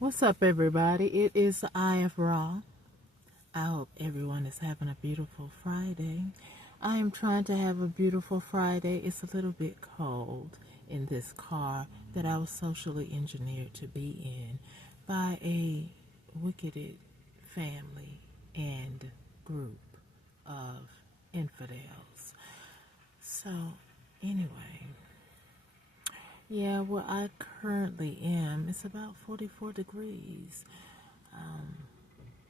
What's up, everybody? It is I of Raw. I hope everyone is having a beautiful Friday. I am trying to have a beautiful Friday. It's a little bit cold in this car that I was socially engineered to be in by a wicked family and group of infidels. So, anyway, yeah, where I currently am, it's about 44 degrees.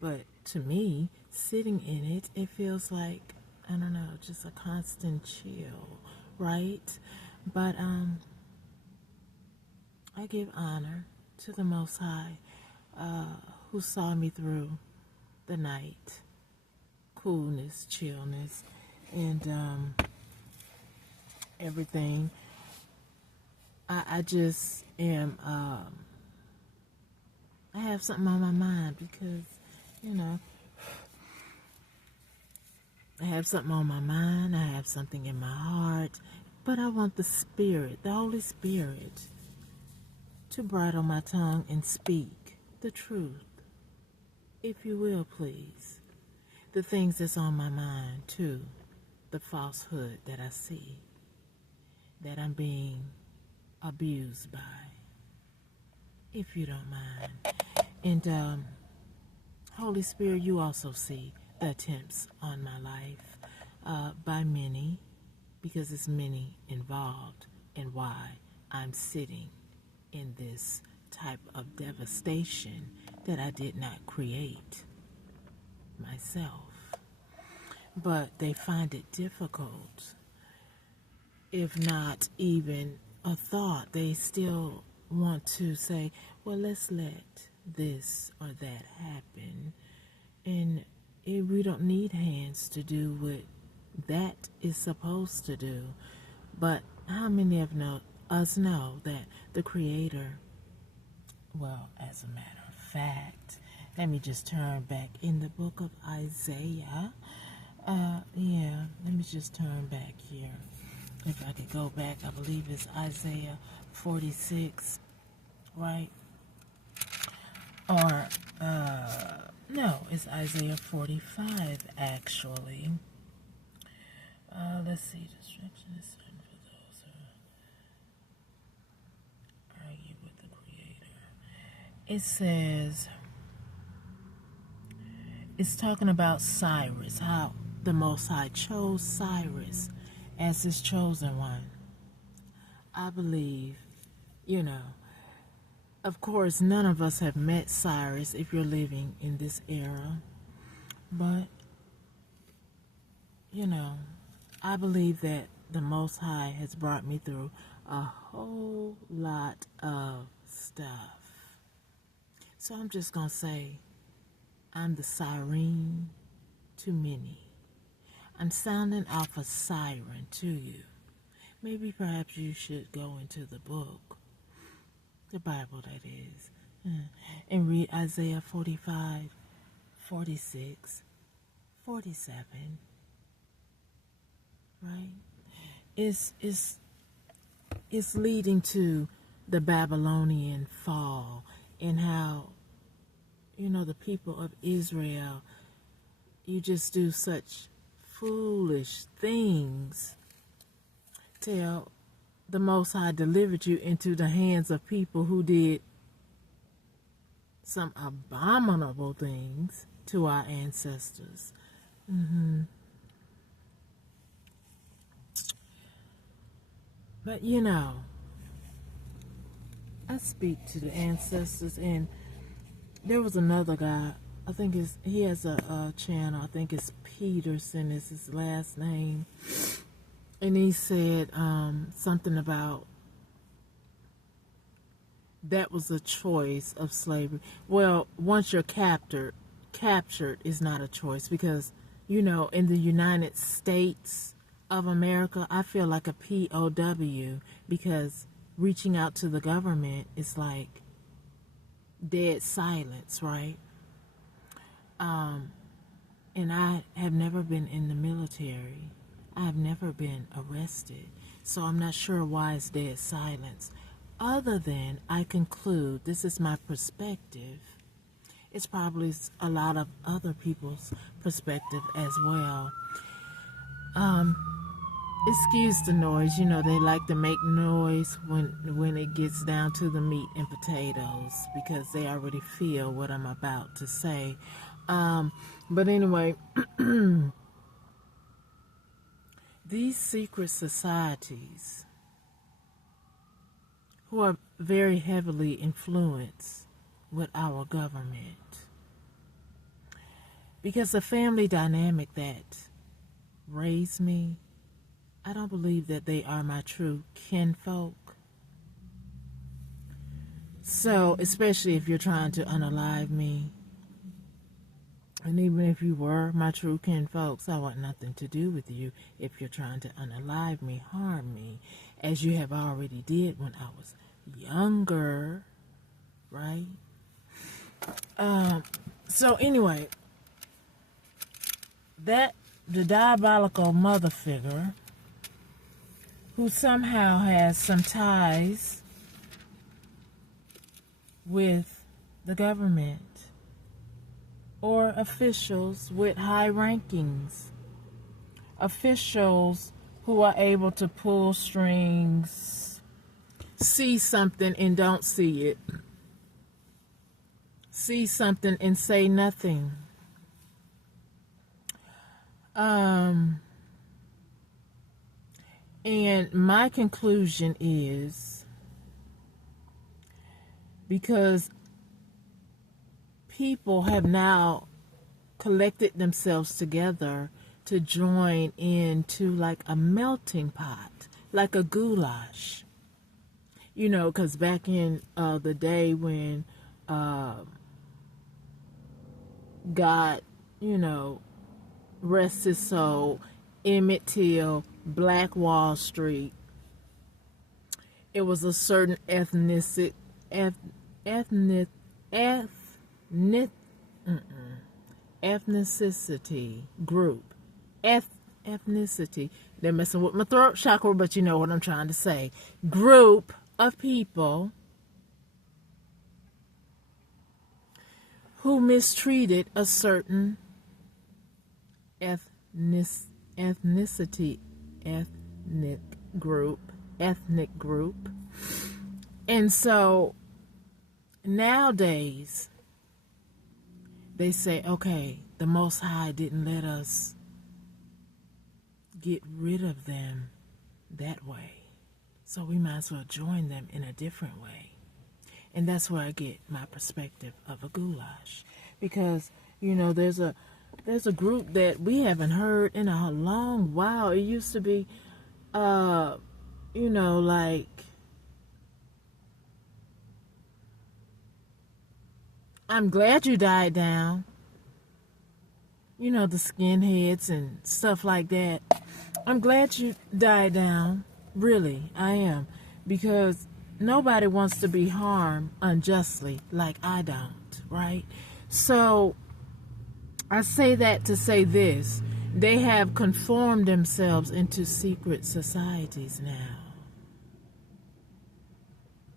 But to me, sitting in it, it feels like, I don't know, just a constant chill, right? But I give honor to the Most High, who saw me through the night, coolness, chillness, and everything. I just am, I have something on my mind because, you know, I have something on my mind, I have something in my heart, but I want the Spirit, the Holy Spirit, to bridle my tongue and speak the truth, if you will, please. The things that's on my mind, too. The falsehood that I see, that I'm being abused by, if you don't mind. And Holy Spirit, you also see the attempts on my life by many, because it's many involved, and why I'm sitting in this type of devastation that I did not create myself. But they find it difficult, if not even a thought. They still want to say, well, let's let this or that happen. And we don't need hands to do what that is supposed to do. But how many of us know that the Creator, well, as a matter of fact, let me just turn back in the book of Isaiah. Let me just turn back here. If I could go back, I believe it's Isaiah 46, right? Or, no, it's Isaiah 45, actually. Let's see, destruction is certain for those who argue with the Creator. It says, it's talking about Cyrus, how the Most High chose Cyrus as his chosen one. I believe, you know, of course, none of us have met Cyrus if you're living in this era, but, you know, I believe that the Most High has brought me through a whole lot of stuff. So I'm just going to say, I'm the siren to many. I'm sounding off a siren to you. Maybe perhaps you should go into the book, the Bible that is, and read Isaiah 45, 46, 47, right? It's leading to the Babylonian fall, and how, you know, the people of Israel, you just do such foolish things till the Most High delivered you into the hands of people who did some abominable things to our ancestors. But you know, I speak to the ancestors, and there was another guy. I think he has a channel. I think it's Peterson is his last name, and he said something about that was a choice of slavery. Well, once you're captured is not a choice, because, you know, in the United States of America, I feel like a POW, because reaching out to the government is like dead silence, right? And I have never been in the military. I have never been arrested. So I'm not sure why it's dead silence. other than I conclude, this is my perspective. It's probably a lot of other people's perspective as well. Excuse the noise. You know, they like to make noise when it gets down to the meat and potatoes because they already feel what I'm about to say. But anyway, these secret societies who are very heavily influenced with our government, because the family dynamic that raised me, I don't believe that they are my true kinfolk. So, especially if you're trying to unalive me, and even if you were my true kinfolks, I want nothing to do with you if you're trying to unalive me, harm me, as you have already did when I was younger, right? So anyway, the diabolical mother figure who somehow has some ties with the government or officials with high rankings, officials who are able to pull strings, see something and don't see it, see something and say nothing. And my conclusion is, because people have now collected themselves together to join into like a melting pot, like a goulash. You know, because back in the day when God, you know, rest his soul, Emmett Till, Black Wall Street, it was a certain ethnicity group. Ethnicity. They're messing with my throat chakra, but you know what I'm trying to say. Group of people who mistreated a certain ethnic group. And so nowadays they say, okay, the Most High didn't let us get rid of them that way, so we might as well join them in a different way. And that's where I get my perspective of a goulash, because you know there's a group that we haven't heard in a long while. It used to be you know, like I'm glad you died down. You know, the skinheads and stuff like that. I'm glad you died down. Really, I am. Because nobody wants to be harmed unjustly like I don't, right? So I say that to say this. They have conformed themselves into secret societies now,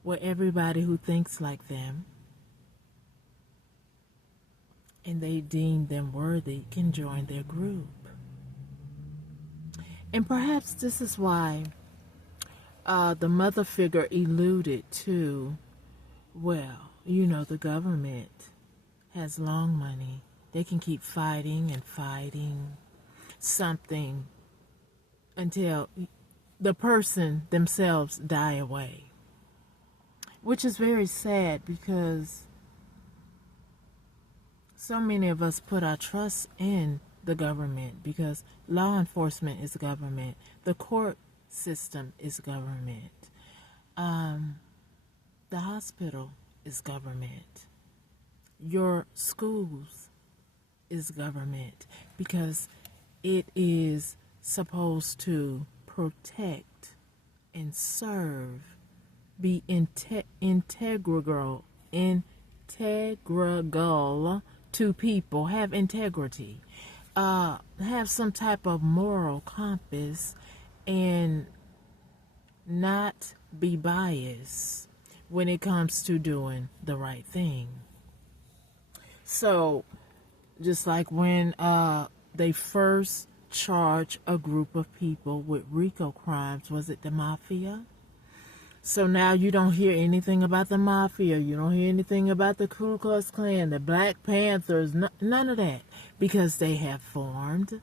where everybody who thinks like them and they deem them worthy can join their group. And perhaps this is why the mother figure alluded to, well, you know, the government has long money. They can keep fighting and fighting something until the person themselves die away. Which is very sad, because so many of us put our trust in the government, because law enforcement is government, the court system is government, the hospital is government, your schools is government, because it is supposed to protect and serve, be integral to people, have integrity, have some type of moral compass, and not be biased when it comes to doing the right thing. So, just like when they first charged a group of people with RICO crimes, was it the mafia? So now you don't hear anything about the mafia. You don't hear anything about the Ku Klux Klan, the Black Panthers, none of that, because they have formed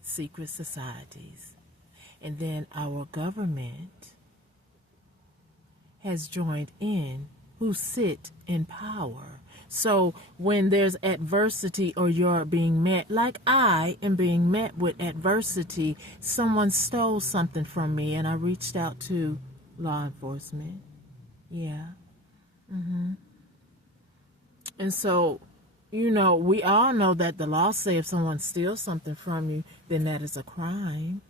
secret societies. And then our government has joined in, who sit in power. So when there's adversity or you're being met, like I am being met with adversity, someone stole something from me and I reached out to law enforcement. Yeah. And so, we all know that the law says if someone steals something from you, then that is a crime.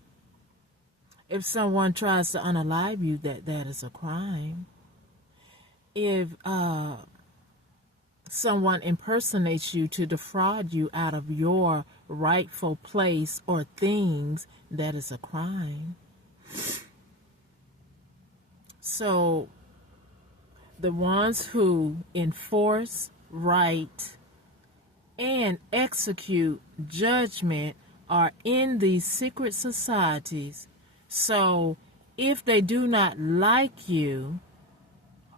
If someone tries to unalive you, that is a crime. If someone impersonates you to defraud you out of your rightful place or things, that is a crime. So the ones who enforce right and execute judgment are in these secret societies. So if they do not like you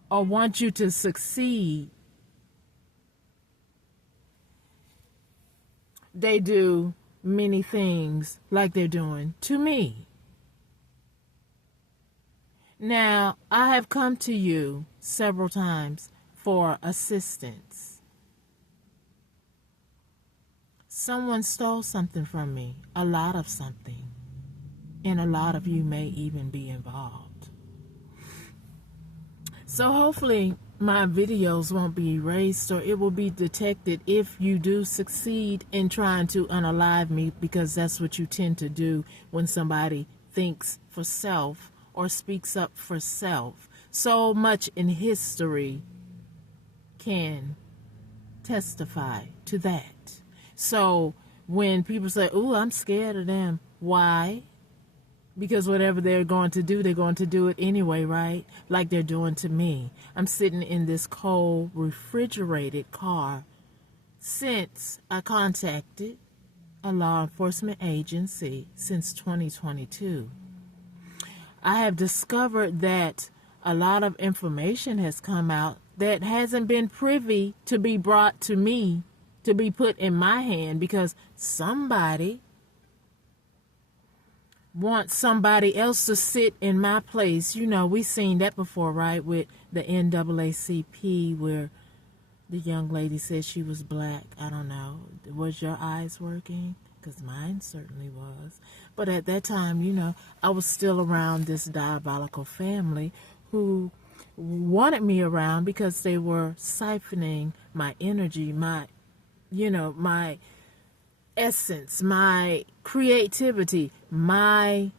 or want you to succeed, they do many things like they're doing to me. Now, I have come to you several times for assistance. Someone stole something from me, a lot of something, and a lot of you may even be involved. So hopefully my videos won't be erased, or it will be detected if you do succeed in trying to unalive me, because that's what you tend to do when somebody thinks for self or speaks up for self. So much in history can testify to that. So when people say, "Ooh, I'm scared of them," why? Because whatever they're going to do, they're going to do it anyway, right? Like they're doing to me. I'm sitting in this cold, refrigerated car since I contacted a law enforcement agency since 2022. I have discovered that a lot of information has come out that hasn't been privy to be brought to me, to be put in my hand, because somebody wants somebody else to sit in my place. We've seen that before, right? With the NAACP, where the young lady said she was black. I don't know. Was your eyes working? Because mine certainly was. But at that time, I was still around this diabolical family who wanted me around because they were siphoning my energy, my essence, my creativity, my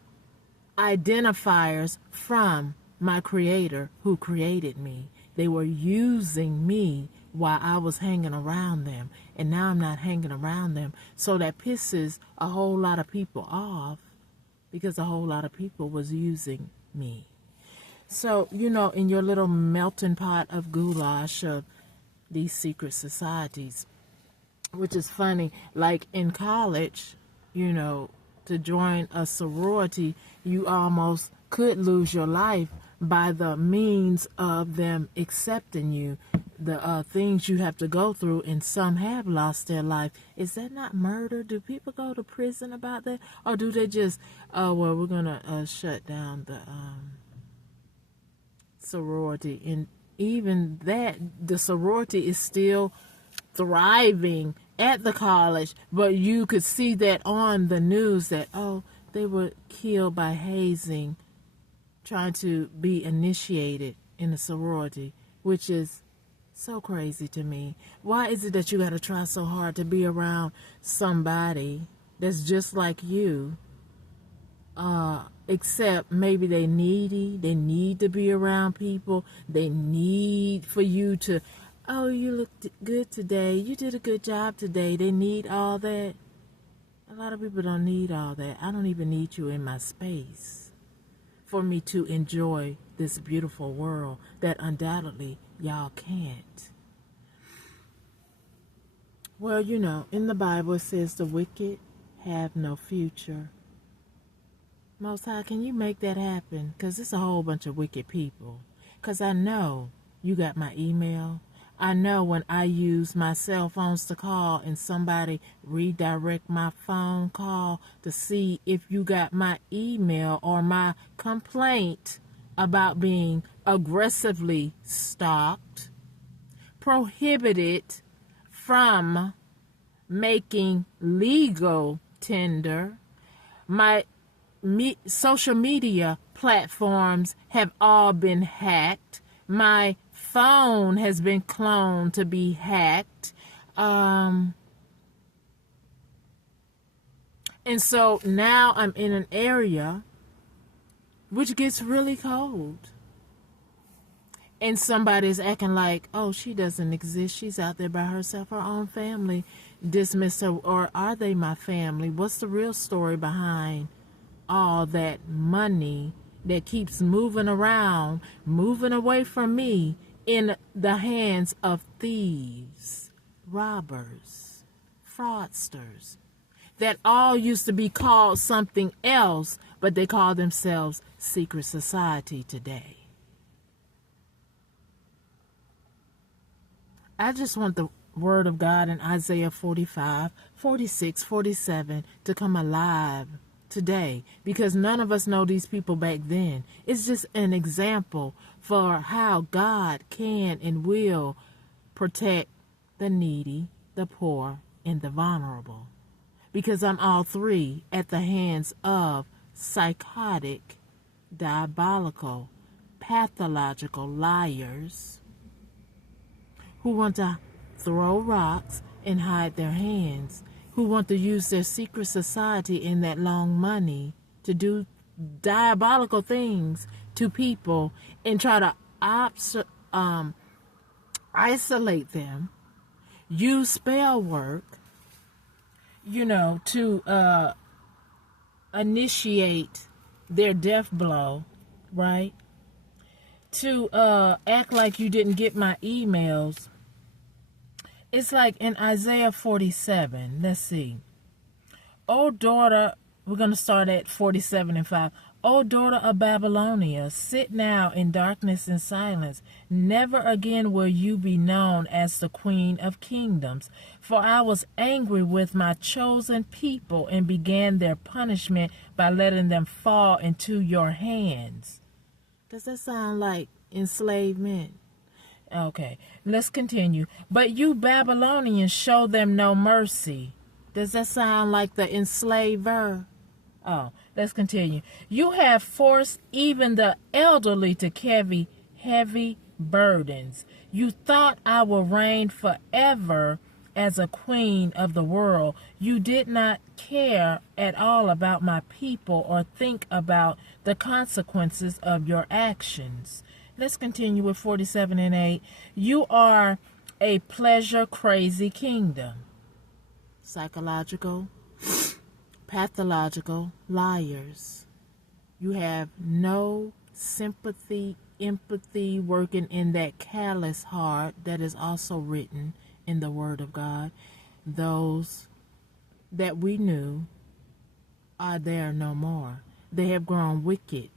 identifiers from my creator who created me. They were using me while I was hanging around them, and now I'm not hanging around them. So that pisses a whole lot of people off, because a whole lot of people was using me. So, in your little melting pot of goulash of these secret societies, which is funny, like in college, to join a sorority, you almost could lose your life by the means of them accepting you, the things you have to go through, and some have lost their life. Is that not murder? Do people go to prison about that? Or do they just, we're going to shut down the sorority? And even that, the sorority is still thriving at the college, but you could see that on the news that, they were killed by hazing, trying to be initiated in a sorority, which is so crazy to me. Why is it that you got to try so hard to be around somebody that's just like you, except maybe they needy, they need to be around people, they need for you to, "Oh, you looked good today, you did a good job today." They need all that. A lot of people don't need all that. I don't even need you in my space for me to enjoy this beautiful world that undoubtedly y'all can't. Well, you know, in the Bible it says the wicked have no future. Most High, can you make that happen? Because it's a whole bunch of wicked people. Because I know you got my email. I know when I use my cell phones to call and somebody redirect my phone call to see if you got my email or my complaint about being aggressively stalked, prohibited from making legal tender. My social media platforms have all been hacked. My phone has been cloned to be hacked. And so now I'm in an area which gets really cold. And somebody's acting like, oh, she doesn't exist. She's out there by herself. Her own family dismissed her. Or are they my family? What's the real story behind all that money that keeps moving around, moving away from me in the hands of thieves, robbers, fraudsters, that all used to be called something else, but they call themselves secret society today? I just want the word of God in Isaiah 45, 46, 47 to come alive today, because none of us know these people back then. It's just an example for how God can and will protect the needy, the poor, and the vulnerable. Because I'm all three at the hands of psychotic, diabolical, pathological liars who want to throw rocks and hide their hands, who want to use their secret society and that long money to do diabolical things to people and try to isolate them, use spell work, to initiate their death blow, right? To act like you didn't get my emails. It's like in Isaiah 47, let's see. O daughter, we're going to start at 47 and 5. O daughter of Babylonia, sit now in darkness and silence. Never again will you be known as the queen of kingdoms. For I was angry with my chosen people and began their punishment by letting them fall into your hands. Does that sound like enslavement? Okay, let's continue. But you Babylonians show them no mercy. Does that sound like the enslaver? Oh, let's continue. You have forced even the elderly to carry heavy burdens. You thought I will reign forever as a queen of the world. You did not care at all about my people or think about the consequences of your actions. Let's continue with 47 and 8. You are a pleasure-crazy kingdom. Psychological, pathological liars. You have no sympathy, empathy working in that callous heart that is also written in the Word of God. Those that we knew are there no more. They have grown wicked,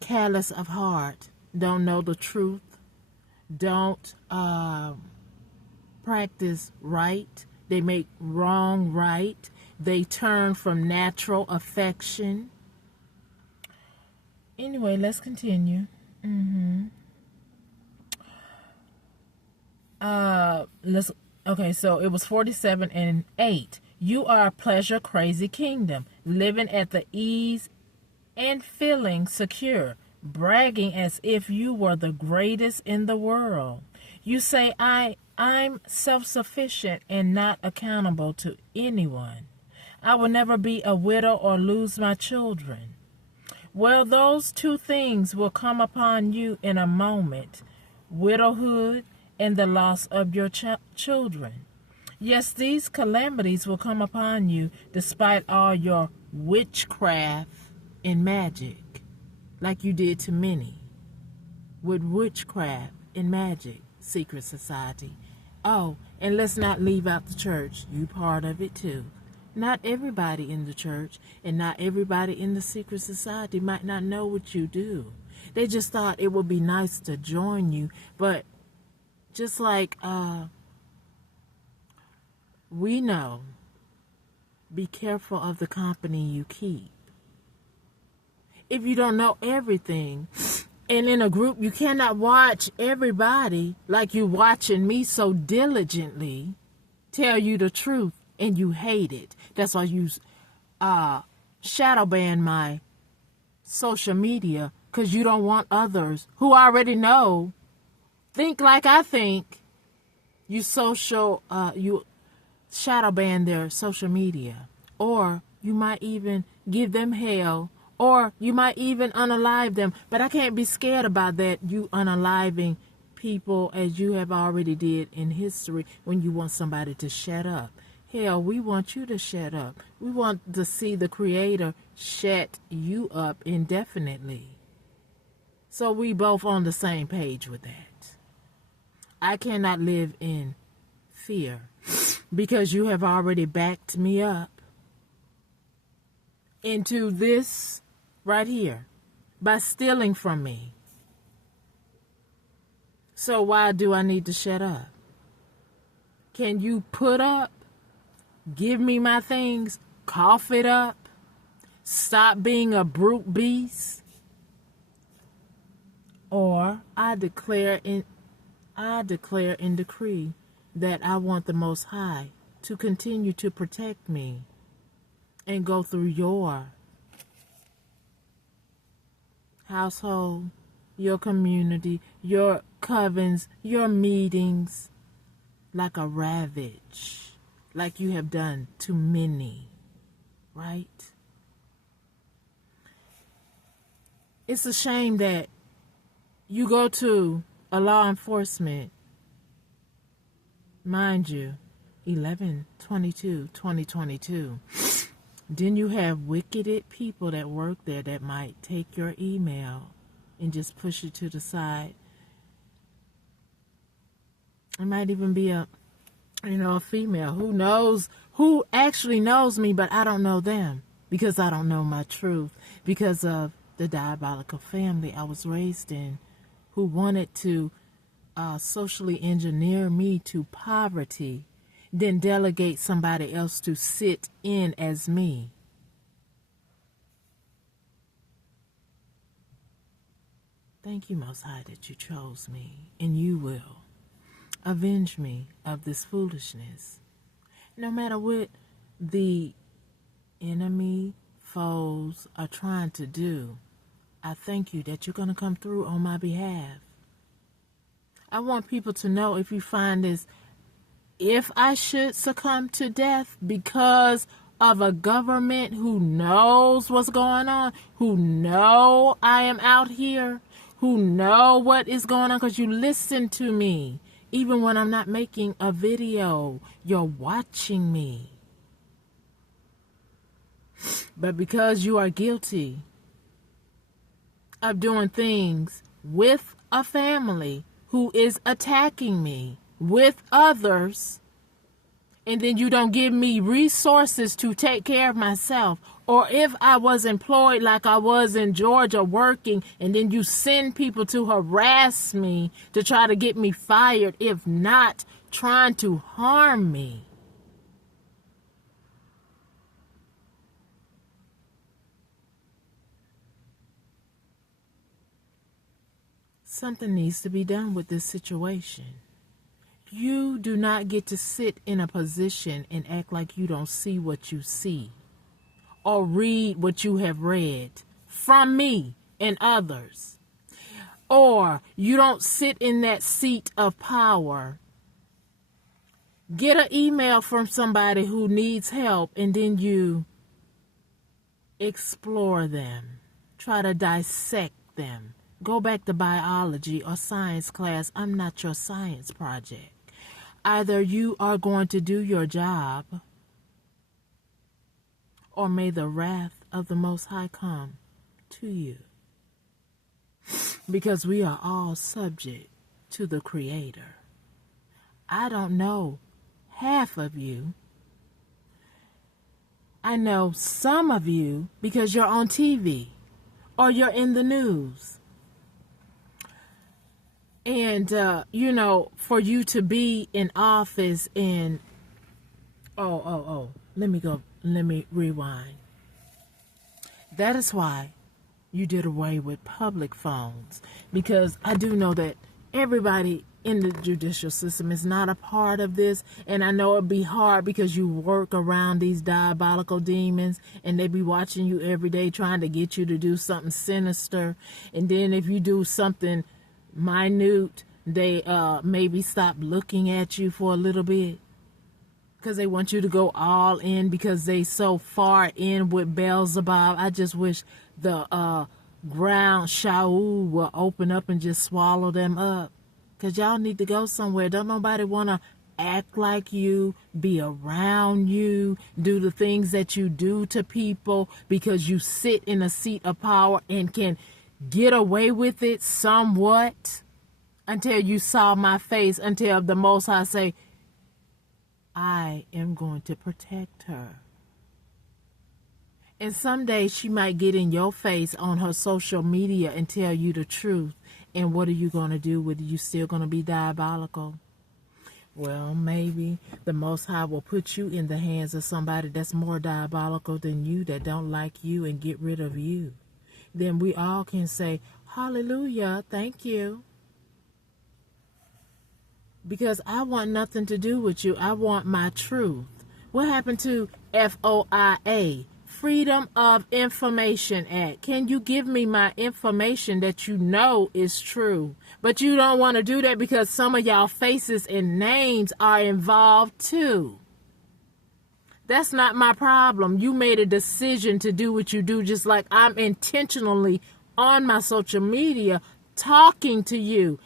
callous of heart, don't know the truth, don't practice right. They make wrong right. They turn from natural affection. Anyway, let's continue. So it was 47 and 8. You are a pleasure crazy kingdom, living at the ease and feeling secure, bragging as if you were the greatest in the world. You say, I'm self-sufficient and not accountable to anyone. I will never be a widow or lose my children. Well, those two things will come upon you in a moment, widowhood and the loss of your children. Yes, these calamities will come upon you despite all your witchcraft and magic, like you did to many. with witchcraft and magic, secret society. Oh, and let's not leave out the church. You part of it too. Not everybody in the church and not everybody in the secret society might not know what you do. They just thought it would be nice to join you. But just like we know, be careful of the company you keep. If you don't know everything, and in a group you cannot watch everybody like you watching me so diligently tell you the truth and you hate it. That's why you shadow ban my social media, because you don't want others who already know, think like I think. You shadow ban their social media, or you might even give them hell, or you might even unalive them. But I can't be scared about that, you unaliving people as you have already did in history when you want somebody to shut up. Hell, we want you to shut up. We want to see the Creator shut you up indefinitely. So we both on the same page with that. I cannot live in fear because you have already backed me up into this right here by stealing from me. So why do I need to shut up? Can you put up? Give me my things, cough it up, stop being a brute beast? Or I declare and decree that I want the Most High to continue to protect me and go through your household, your community, your covens, your meetings, like a ravage, like you have done to many, right? It's a shame that you go to a law enforcement, mind you, 11/22/2022. Then you have wicked people that work there that might take your email and just push it to the side. It might even be a female who actually knows me, but I don't know them because I don't know my truth, because of the diabolical family I was raised in, who wanted to socially engineer me to poverty, then delegate somebody else to sit in as me. Thank you, Most High, that you chose me, and you will avenge me of this foolishness. No matter what the enemy, foes are trying to do, I thank you that you're going to come through on my behalf. I want people to know, if you find this, if I should succumb to death because of a government who knows what's going on, who know I am out here, who know what is going on, because you listen to me. Even when I'm not making a video, you're watching me. But because you are guilty of doing things with a family who is attacking me, with others, and then you don't give me resources to take care of myself, or if I was employed like I was in Georgia working, and then you send people to harass me to try to get me fired, if not trying to harm me. Something needs to be done with this situation. You do not get to sit in a position and act like you don't see what you see or read what you have read from me and others. Or you don't sit in that seat of power, get an email from somebody who needs help, and then you explore them, try to dissect them. Go back to biology or science class. I'm not your science project. Either you are going to do your job, or may the wrath of the Most High come to you. because we are all subject to the Creator. I don't know half of you. I know some of you because you're on TV or you're in the news. And, for you to be in office and, let me rewind. That is why you did away with public phones, because I do know that everybody in the judicial system is not a part of this, and I know it'd be hard because you work around these diabolical demons and they be watching you every day trying to get you to do something sinister, and then if you do something minute, they maybe stop looking at you for a little bit because they want you to go all in because they so far in with Beelzebub. I just wish the ground Shaul will open up and just swallow them up, because y'all need to go somewhere. Don't nobody want to act like you, be around you, do the things that you do to people because you sit in a seat of power and can get away with it somewhat until you saw my face, until the Most High say, I am going to protect her. And someday she might get in your face on her social media and tell you the truth. And what are you going to do with it? You still going to be diabolical? Well, maybe the Most High will put you in the hands of somebody that's more diabolical than you, that don't like you, and get rid of you. Then we all can say, hallelujah, thank you. Because I want nothing to do with you. I want my truth. What happened to FOIA? Freedom of Information Act. Can you give me my information that you know is true? But you don't want to do that because some of y'all faces and names are involved too. That's not my problem. You made a decision to do what you do, just like I'm intentionally on my social media talking to you,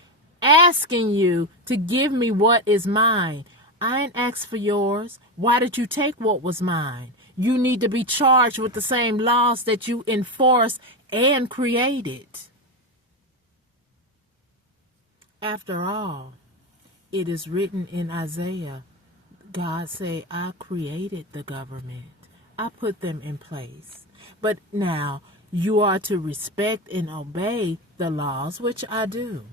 asking you to give me what is mine. I ain't asked for yours. Why did you take what was mine? You need to be charged with the same laws that you enforced and created. After all, it is written in Isaiah, God say, I created the government. I put them in place. But now you are to respect and obey the laws, which I do.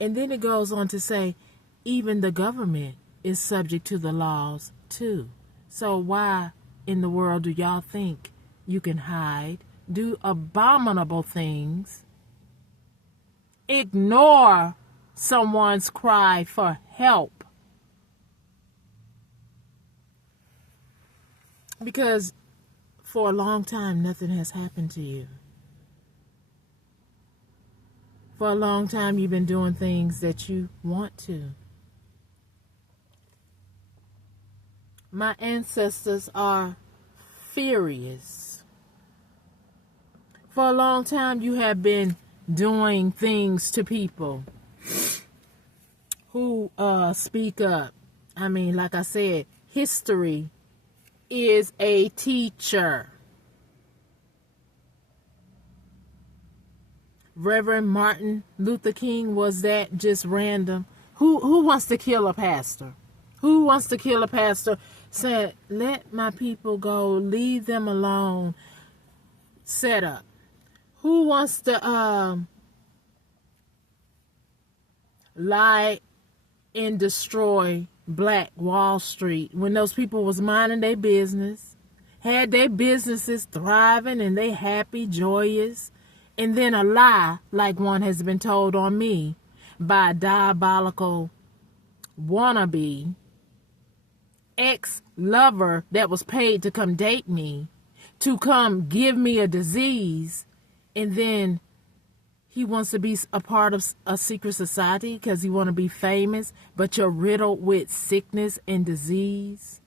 And then it goes on to say, even the government is subject to the laws too. So why in the world do y'all think you can hide, do abominable things, ignore someone's cry for help? Because for a long time, nothing has happened to you. For a long time, you've been doing things that you want to. My ancestors are furious. For a long time, you have been doing things to people who speak up. I mean, like I said, history is a teacher. Reverend Martin Luther King, was that just random? Who wants to kill a pastor? Who wants to kill a pastor? Said, let my people go, leave them alone. Set up. Who wants to lie and destroy Black Wall Street when those people was minding their business, had their businesses thriving and they happy, joyous, and then a lie like one has been told on me by a diabolical wannabe ex-lover that was paid to come date me, to come give me a disease, and then he wants to be a part of a secret society because he want to be famous, but you're riddled with sickness and disease.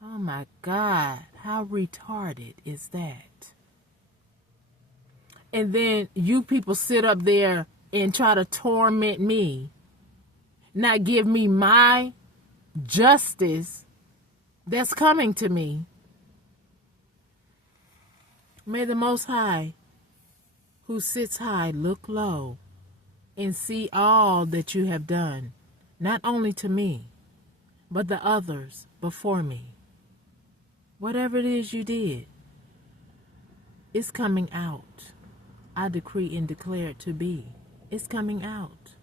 Oh my God, how retarded is that? And then you people sit up there and try to torment me, not give me my justice that's coming to me. May the Most High who sits high, look low, and see all that you have done, not only to me, but the others before me. Whatever it is you did, it's coming out. I decree and declare it to be. It's coming out.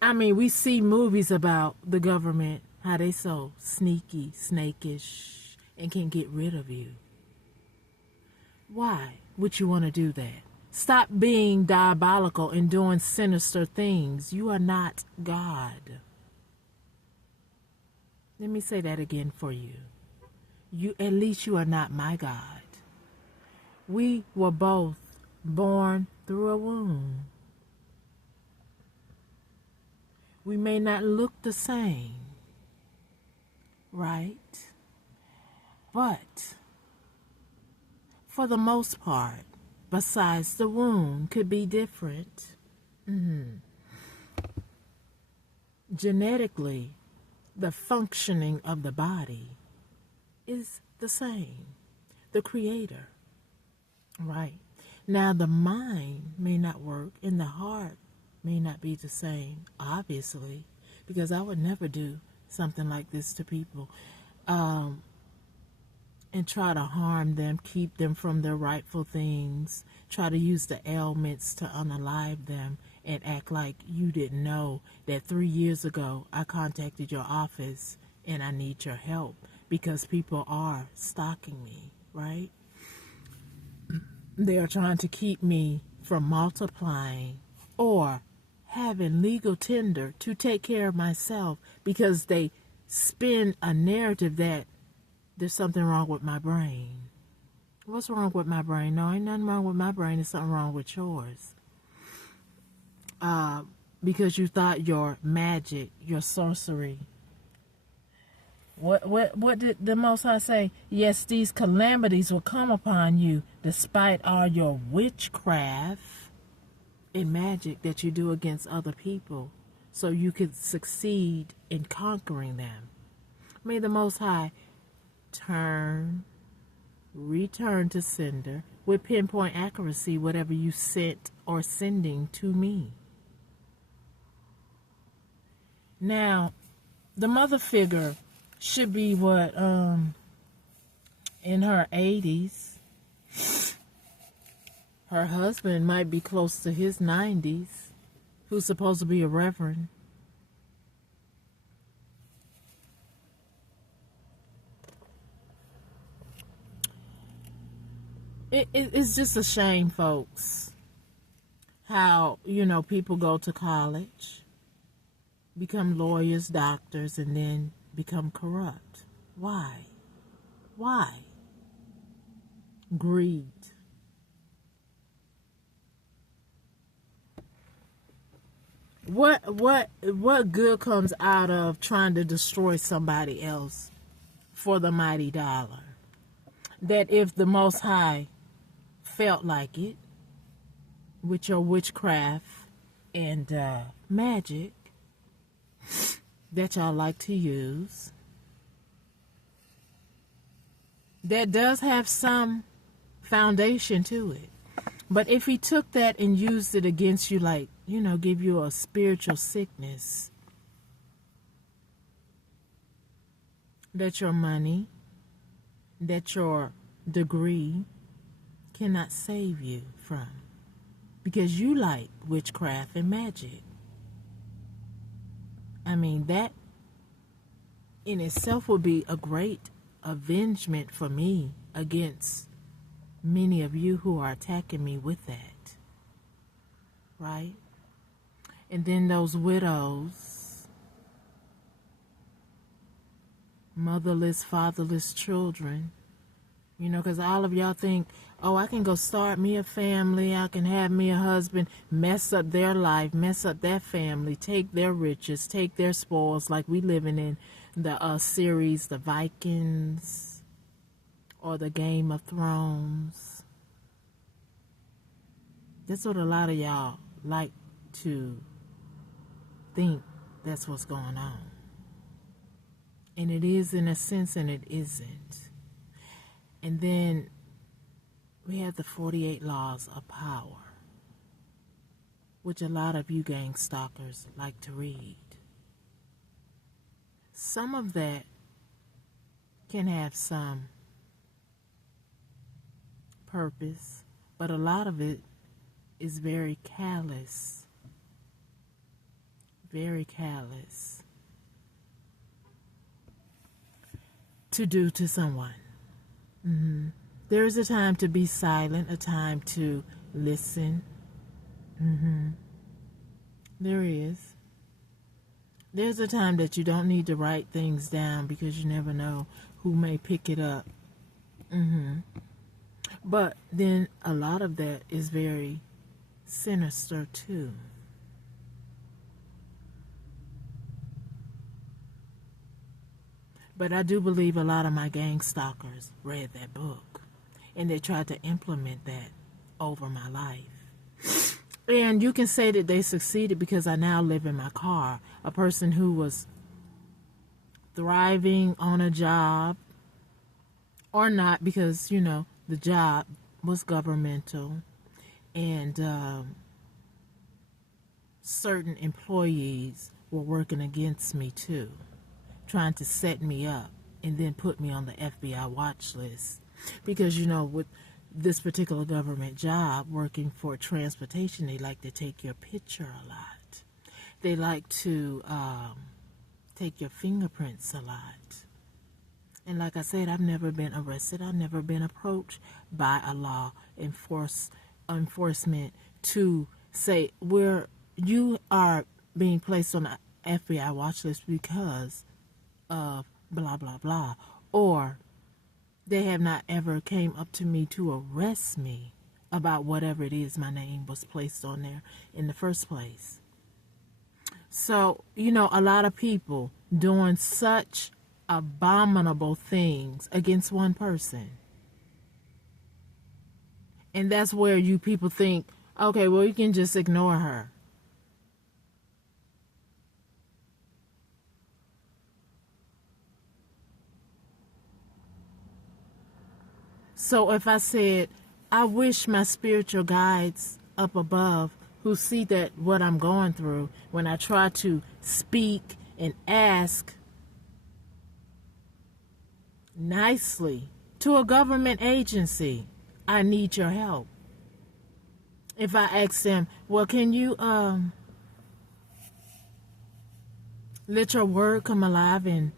I mean, we see movies about the government, how they so sneaky, snakish, and can get rid of you. Why would you want to do that? Stop being diabolical and doing sinister things. You are not God. Let me say that again for you. At least you are not my God. We were both born through a womb. We may not look the same, right? But for the most part, besides the womb, could be different. Genetically, the functioning of the body is the same. The Creator, right? Now, the mind may not work and the heart may not be the same, obviously, because I would never do something like this to people and try to harm them, keep them from their rightful things, try to use the ailments to unalive them and act like you didn't know that 3 years ago I contacted your office and I need your help, because people are stalking me, right? They are trying to keep me from multiplying or having legal tender to take care of myself, because they spin a narrative that there's something wrong with my brain. What's wrong with my brain? No, ain't nothing wrong with my brain. There's something wrong with yours. Because you thought your magic, your sorcery. What did the Most High say? Yes, these calamities will come upon you despite all your witchcraft and magic that you do against other people, so you could succeed in conquering them. May the Most High return to sender with pinpoint accuracy whatever you sent or sending to me. Now, the mother figure should be what, in her 80s. Her husband might be close to his 90s, who's supposed to be a reverend. It's just a shame, folks, how, people go to college, become lawyers, doctors, and then become corrupt. Why? Greed. What good comes out of trying to destroy somebody else for the mighty dollar? That if the Most High felt like it, with your witchcraft and magic that y'all like to use, that does have some foundation to it. But if he took that and used it against you, like, give you a spiritual sickness, that your money, that your degree cannot save you from, because you like witchcraft and magic. I mean, that in itself would be a great avengement for me against many of you who are attacking me with that, right? And then those widows, motherless, fatherless children, because all of y'all think, oh, I can go start me a family, I can have me a husband, mess up their life, mess up their family, take their riches, take their spoils, like we living in the series, The Vikings, or the Game of Thrones. That's what a lot of y'all like to think that's what's going on. And it is in a sense, and it isn't. And then We have the 48 Laws of Power, which a lot of you gang stalkers like to read. Some of that can have some purpose, but a lot of it is very callous to do to someone. There is a time to be silent, a time to listen. There is. There's a time that you don't need to write things down because you never know who may pick it up. But then a lot of that is very sinister too. But I do believe a lot of my gang stalkers read that book and they tried to implement that over my life. And you can say that they succeeded because I now live in my car. A person who was thriving on a job or not, because, you know, the job was governmental and certain employees were working against me too, trying to set me up and then put me on the FBI watch list. Because, you know, with this particular government job, working for transportation, they like to take your picture a lot. They like to take your fingerprints a lot. And like I said, I've never been arrested. I've never been approached by a law enforcement to say, you are being placed on the FBI watch list because of blah, blah, blah. Or they have not ever came up to me to arrest me about whatever it is my name was placed on there in the first place. So, you know, a lot of people doing such abominable things against one person. And that's where you people think, okay, well, you can just ignore her. So if I said, I wish my spiritual guides up above who see that what I'm going through, when I try to speak and ask nicely to a government agency, I need your help. If I ask them, well, can you let your word come alive in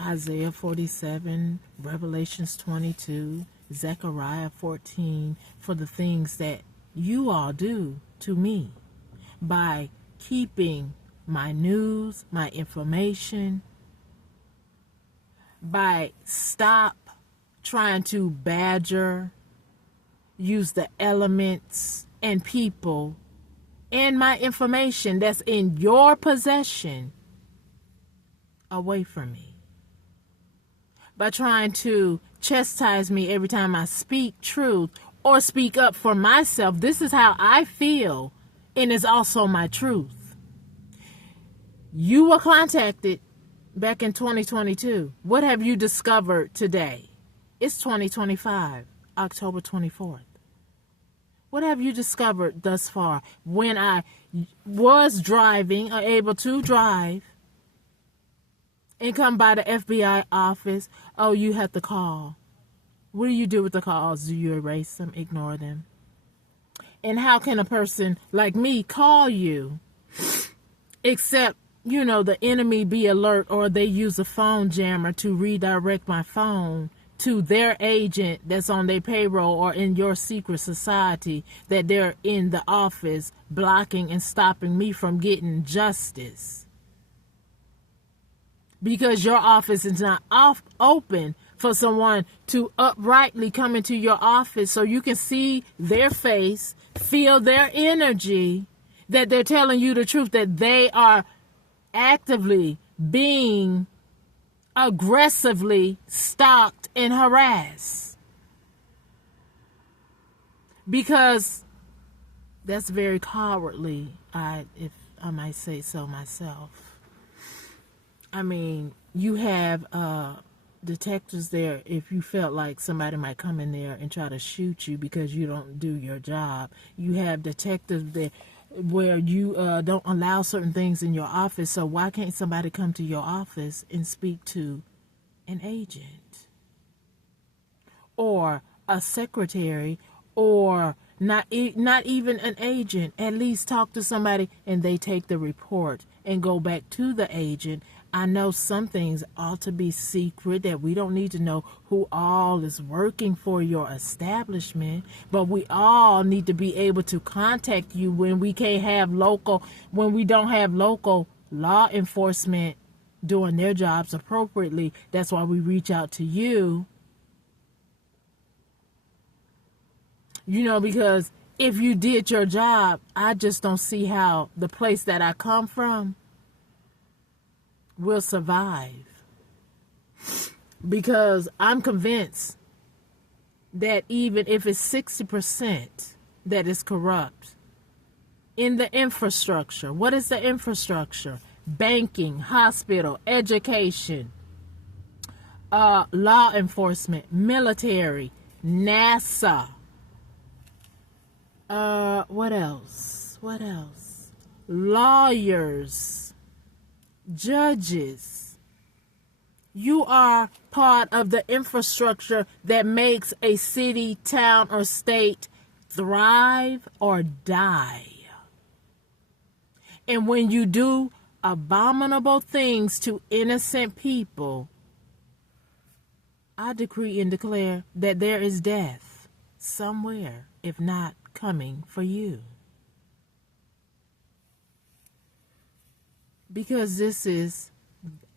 Isaiah 47, Revelations 22, Zechariah 14, for the things that you all do to me by keeping my news, my information, by stop trying to badger, use the elements and people and my information that's in your possession away from me. By trying to chastise me every time I speak truth or speak up for myself. This is how I feel, and it's also my truth. You were contacted back in 2022. What have you discovered today? It's 2025, October 24th. What have you discovered thus far? When I was driving, or able to drive, and come by the FBI office, oh, you have to call. What do you do with the calls? Do you erase them, ignore them? And how can a person like me call you, except, you know, the enemy be alert, or they use a phone jammer to redirect my phone to their agent that's on their payroll or in your secret society, that they're in the office blocking and stopping me from getting justice. Because your office is not open for someone to uprightly come into your office so you can see their face, feel their energy, that they're telling you the truth, that they are actively being aggressively stalked and harassed. Because that's very cowardly, if I might say so myself. I mean, you have detectives there if you felt like somebody might come in there and try to shoot you because you don't do your job. You have detectives there where you don't allow certain things in your office. So why can't somebody come to your office and speak to an agent or a secretary, or not even an agent? At least talk to somebody and they take the report and go back to the agent. I know some things ought to be secret, that we don't need to know who all is working for your establishment, but we all need to be able to contact you when we when we don't have local law enforcement doing their jobs appropriately. That's why we reach out to you. Because if you did your job, I just don't see how the place that I come from will survive. Because I'm convinced that even if it's 60% that is corrupt in the infrastructure, what is the infrastructure? Banking, hospital, education, law enforcement, military, NASA. What else? Lawyers, judges. You are part of the infrastructure that makes a city, town, or state thrive or die. And when you do abominable things to innocent people, I decree and declare that there is death somewhere, if not coming for you. Because this is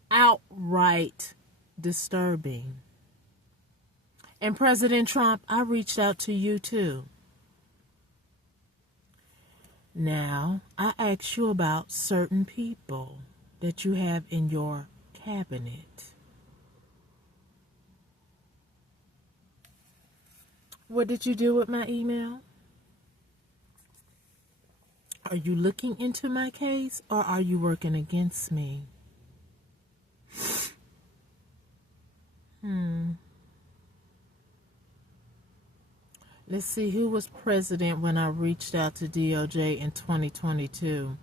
outright disturbing. And President Trump, I reached out to you too. Now, I asked you about certain people that you have in your cabinet. What did you do with my email? Are you looking into my case, or are you working against me? Let's see, who was president when I reached out to DOJ in 2022?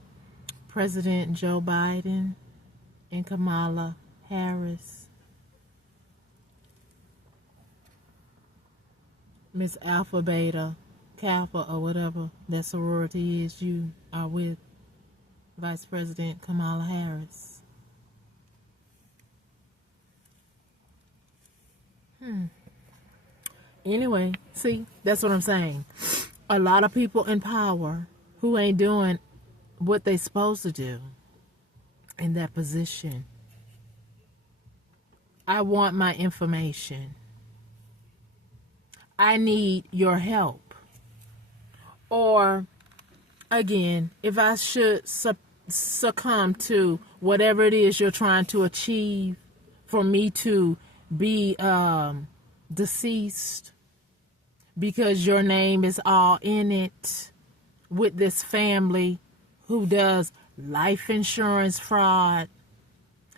President Joe Biden and Kamala Harris. Miss Alpha Beta Kappa, or whatever that sorority is you are with, Vice President Kamala Harris. Anyway, see, that's what I'm saying. A lot of people in power who ain't doing what they supposed to do in that position. I want my information. I need your help. Or, again, if I should succumb to whatever it is you're trying to achieve for me to be deceased, because your name is all in it with this family who does life insurance fraud.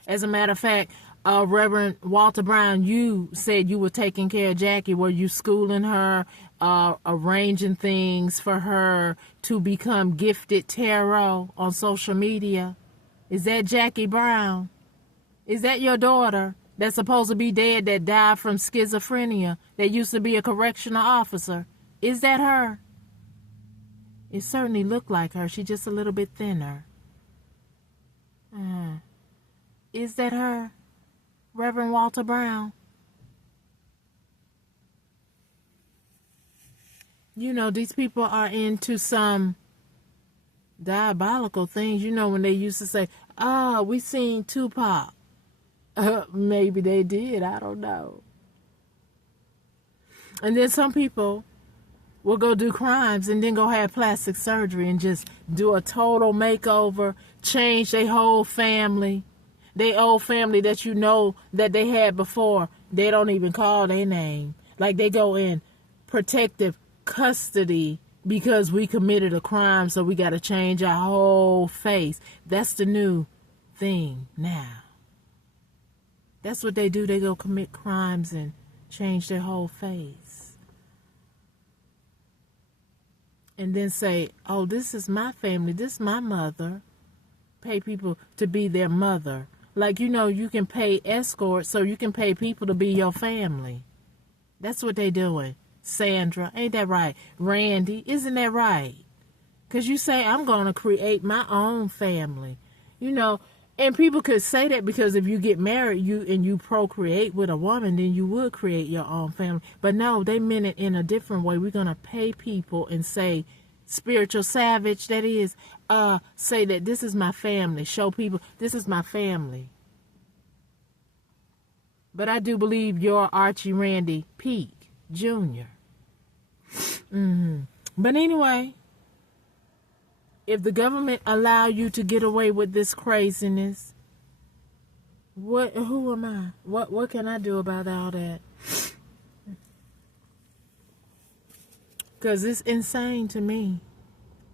As a matter of fact, Reverend Walter Brown, you said you were taking care of Jackie. Were you schooling her, arranging things for her to become gifted tarot on social media? Is that Jackie Brown? Is that your daughter that's supposed to be dead, that died from schizophrenia, that used to be a correctional officer? Is that her? It certainly looked like her. She's just a little bit thinner. Is that her? Reverend Walter Brown? These people are into some diabolical things. When they used to say, we seen Tupac. Maybe they did. I don't know. And then some people will go do crimes and then go have plastic surgery and just do a total makeover, change their whole family. Their old family that that they had before, they don't even call their name. Like they go in protective custody because we committed a crime, so we got to change our whole face. That's the new thing now. That's what they do. They go commit crimes and change their whole face. And then say, oh, this is my family. This is my mother. Pay people to be their mother. Like, you can pay escorts so you can pay people to be your family. That's what they doing. Sandra, ain't that right? Randy, isn't that right? Because you say, I'm going to create my own family. And people could say that because if you get married you procreate with a woman, then you would create your own family. But no, they meant it in a different way. We're going to pay people and say, spiritual savage, that is, say that this is my family. Show people, this is my family. But I do believe you're Archie Randy Peake Jr. But anyway, if the government allow you to get away with this craziness, who am I? What can I do about all that? Because it's insane to me.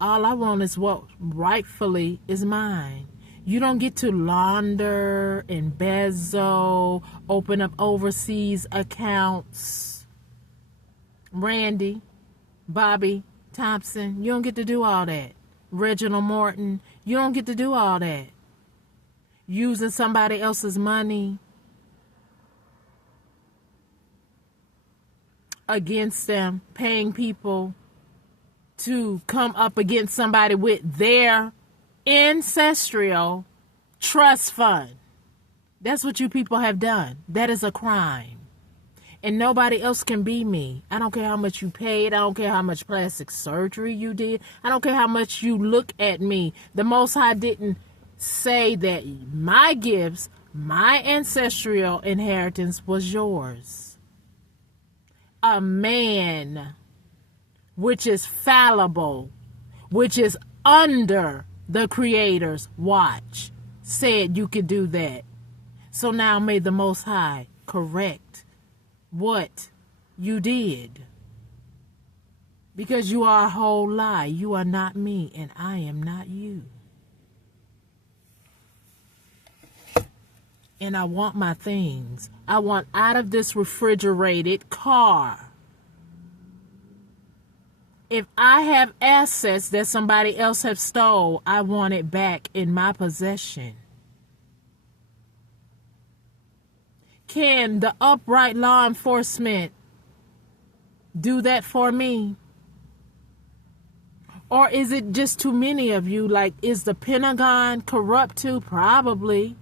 All I want is what rightfully is mine. You don't get to launder, embezzle, open up overseas accounts. Randy, Bobby Thompson, you don't get to do all that. Reginald Morton, you don't get to do all that. Using somebody else's money against them, paying people to come up against somebody with their ancestral trust fund. That's what you people have done. That is a crime. And nobody else can be me. I don't care how much you paid. I don't care how much plastic surgery you did. I don't care how much you look at me. The Most High didn't say that my gifts, my ancestral inheritance was yours. A man which is fallible, which is under the Creator's watch, said you could do that. So now may the Most High correct what you did. Because you are a whole lie. You are not me, and I am not you. And I want my things. I want out of this refrigerated car. If I have assets that somebody else have stole, I want it back in my possession. Can the upright law enforcement do that for me? Or is it just too many of you? Like, is the Pentagon corrupt too? Probably.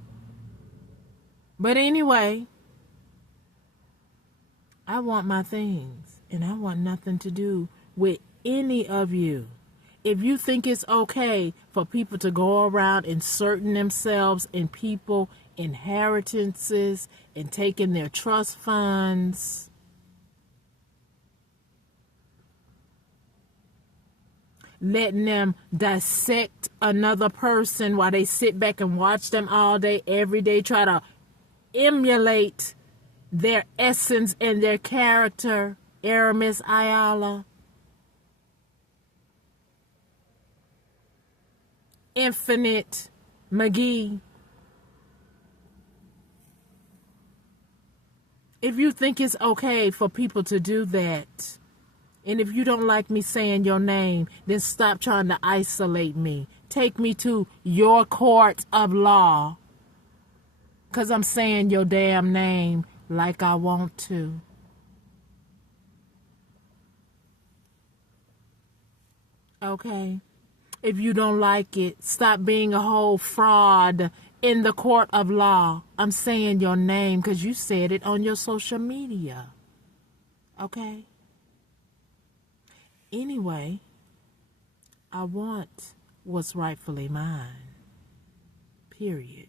But anyway, I want my things, and I want nothing to do with any of you. If you think it's okay for people to go around inserting themselves in people inheritances and taking their trust funds, letting them dissect another person while they sit back and watch them all day, every day, try to emulate their essence and their character, Aramis Ayala, Infinite McGee. If you think it's okay for people to do that, and if you don't like me saying your name, then stop trying to isolate me. Take me to your court of law, because I'm saying your damn name like I want to. Okay? If you don't like it, stop being a whole fraud in the court of law. I'm saying your name because you said it on your social media. Okay? Anyway, I want what's rightfully mine. Period.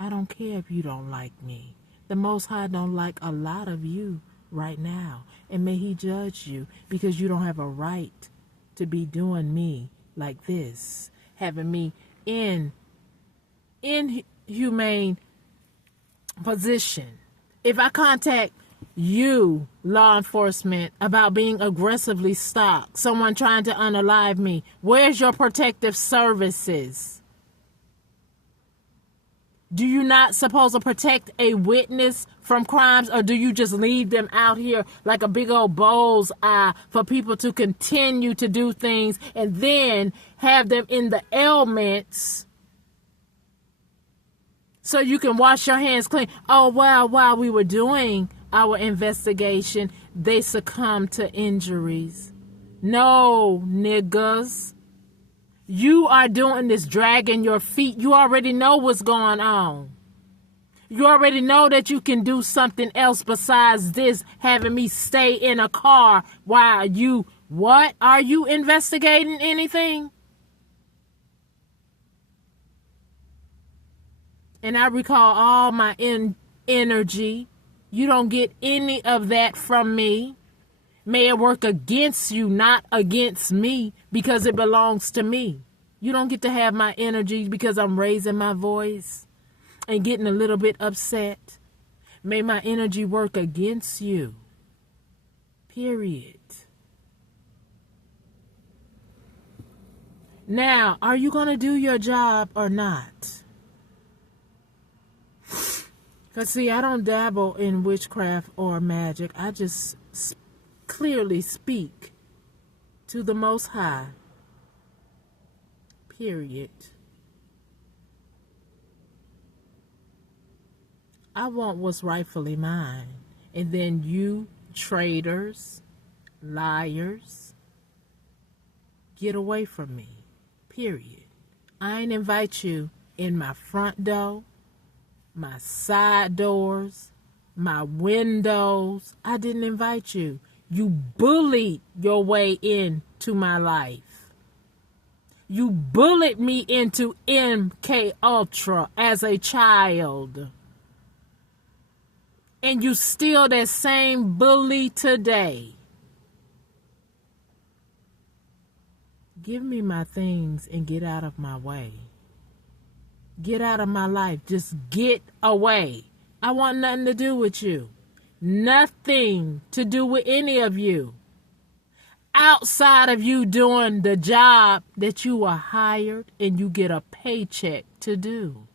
I don't care if you don't like me. The Most High don't like a lot of you right now. And may He judge you because you don't have a right to be doing me like this. Having me in inhumane position. If I contact you, law enforcement, about being aggressively stalked, someone trying to unalive me, where's your protective services? Do you not supposed to protect a witness from crimes, or do you just leave them out here like a big old bull's eye for people to continue to do things and then have them in the elements so you can wash your hands clean? Oh, well, while we were doing our investigation, they succumbed to injuries. No, niggas. You are doing this, dragging your feet. You already know what's going on. You already know that you can do something else besides this, having me stay in a car while you, what? Are you investigating anything? And I recall all my energy. You don't get any of that from me. May it work against you, not against me, because it belongs to me. You don't get to have my energy because I'm raising my voice and getting a little bit upset. May my energy work against you. Period. Now, are you going to do your job or not? Because, see, I don't dabble in witchcraft or magic. I just clearly speak to the Most High. Period. I want what's rightfully mine. And then you traitors, liars, get away from me. Period. I ain't invite you in my front door, my side doors, my windows. I didn't invite you. You bullied your way into my life. You bullied me into MK Ultra as a child. And you still that same bully today. Give me my things and get out of my way. Get out of my life. Just get away. I want nothing to do with you. Nothing to do with any of you. Outside of you doing the job that you are hired and you get a paycheck to do.